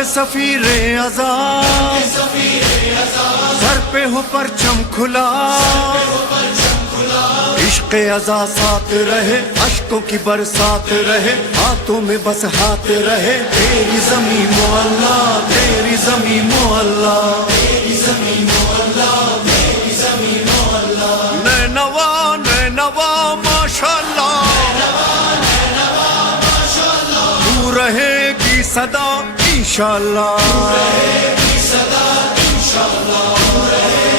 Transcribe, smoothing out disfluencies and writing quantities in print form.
کے سفیر اذان، سر پہ ہو پرچم کھلا، عشق ازا ساتھ رہے، اشکوں کی برسات رہے، ہاتھوں میں بس ہاتھ رہے، تیری زمین مولا، تیری زمین مولا، تیری زمین مولا، تیری زمین مولا، نینوا نینوا ماشاءاللہ، تو رہے گی صدا انشاءاللہ، تو رہے گی صدا انشاءاللہ،